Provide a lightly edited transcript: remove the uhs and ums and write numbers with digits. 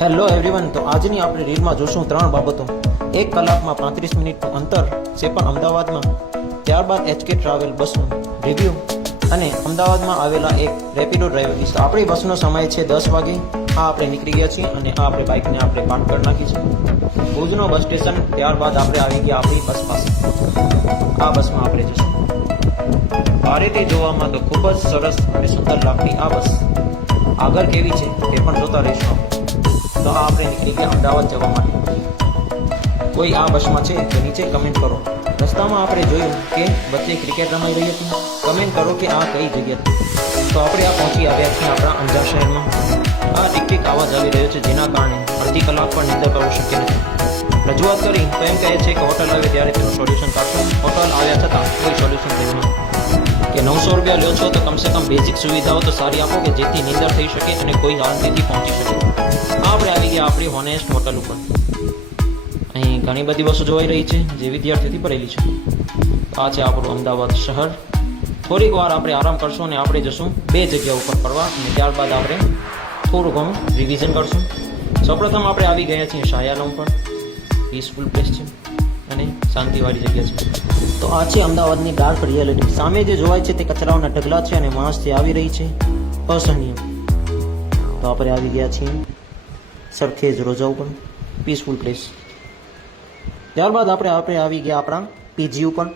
Hello everyone, તો આજની આપણે રીલમાં જોશું 3 બાબતો. 1 કલાકમાં 35 મિનિટનું અંતર છે પણ અમદાવાદમાં, ત્યારબાદ HK ટ્રાવેલ બસનું રિવ્યૂ અને અમદાવાદમાં આવેલા એક રેપિડો ડ્રાઈવર વિશે. આપણી બસનો સમય છે 10 વાગે. આ આપણે નીકળી ગયા છીએ અને આ આપણે બાઇકને આપણે પાર્ક કરી નાખી છે ભુજનો બસ સ્ટેશન. ત્યારબાદ આપણે આવી ગયા આપણી બસ પાસે. આ બસમાં આપણે જઈશું. બારેથી જોવામાં તો ખૂબ જ સરસ અને સુંદર લાગતી આ બસ આગળ કેવી છે તે પણ જોતા રહીશું આપણે. તો આ આપણે નીકળી ગયા અમદાવાદ જવા માટે. કોઈ આ બસમાં છે તો નીચે કમેન્ટ કરો. રસ્તામાં આપણે જોયું કે વચ્ચે ક્રિકેટ રમાઈ રહી હતી. કમેન્ટ કરો કે આ કઈ જગ્યા હતી. તો આપણે આ પહોંચી આવ્યા છીએ આપણા અંજાર શહેરમાં. આ ટીક આવાજ આવી રહ્યો છે જેના કારણે અડધી કલાક પણ નિંદર કરવું શક્ય નથી. રજૂઆત કરી તો એમ કહે છે કે હોટલ આવે ત્યારે તેનું સોલ્યુશન કાઢશો. હોટલ આવ્યા છતાં કોઈ સોલ્યુશન થયું નથી. કે 900 રૂપિયા લ્યો છો તો કમસે કમ બેઝિક સુવિધાઓ તો સારી આપો કે જેથી નિંદર થઈ શકે અને કોઈ શાંતિથી પહોંચી શકે. આપણે આવી ગયા આપણી હોનેસ્ટ હોટલ ઉપર. અહીં ઘણી બધી બસો જોવાઈ રહી છે જે વિદ્યાર્થીઓથી ભરેલી છે. આ છે આપણું અમદાવાદ શહેર. થોડીક વાર આપણે આરામ કરશું અને આપણે જશું 2 જગ્યા ઉપર ફરવા અને ત્યારબાદ આપણે થોડું ઘણું રિવિઝન કરશું. સૌપ્રથમ આપણે આવી ગયા છીએ શાયાલમ પર. પીસફુલ પ્લેસ છે અને શાંતિવાળી જગ્યા છે. તો આ છે અમદાવાદની ડાર્ક રિયાલિટી. સામે જે જોવાય છે તે કચરાઓના ઢગલા છે અને માણસથી આવી રહી છે અસહનીય. તો આપણે આવી ગયા છીએ સરખેજ રોજા ઉપર, પીસફુલ પ્લેસ. ત્યારબાદ આપણે આવી ગયા આપણા પીજી ઉપર.